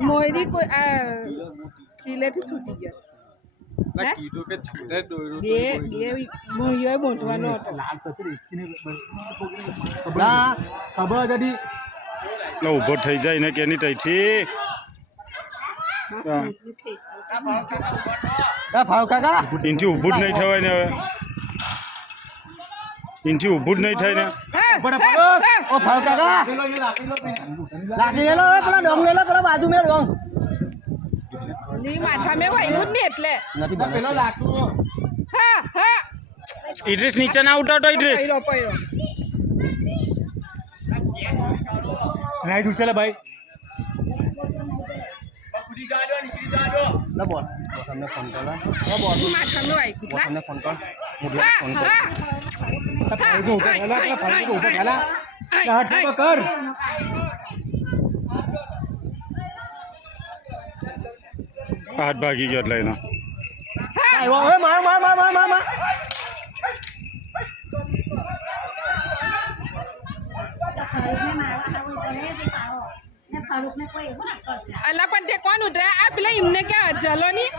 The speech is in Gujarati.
મોયરી કોઈ આ કિલેથી છૂટી ગયા ના કીધું કે છૂટે દોર્યું બે મોયો બોંધવાનો હતો લાલ સસરી ના ખબર હતી ઊભો થઈ જાય ને કેની તઈથી ભાવ કાકા ઇનથી ઊભું જ નહીં થવાય ને હવે ઇનથી ઊભું જ નહીં થાય ને ઓ ભાવ કાકા લાકડી લેલો પેલા ડોંગ લેલો પેલા બાજુ મેં ડોંગ ની માથા મેં વાગ્યું જ નહીં એટલે નથી પેલો લાકડું હા હા ઇડ્રીસ નીચે ના ઉતારતો ઇડ્રીસ પૈરો પૈરો રાઈટ ઉછેલે ભાઈ લા બોલ તમને ફોન કરો લા બોલ માથા મેં વાગ્યું તમને ફોન કર મુજે હા ફોન હા કર ફાઈકો ઉભો પહેલા ફાઈકો ઉભો પહેલા હાથ ઉભો કર હાથ ભાગી ગયો એટલે એનો આવ્યો હવે માર માર માર માર માર અલા પણ તે કોણ ઉતર્યા આ પેલા એમને કે જલો ની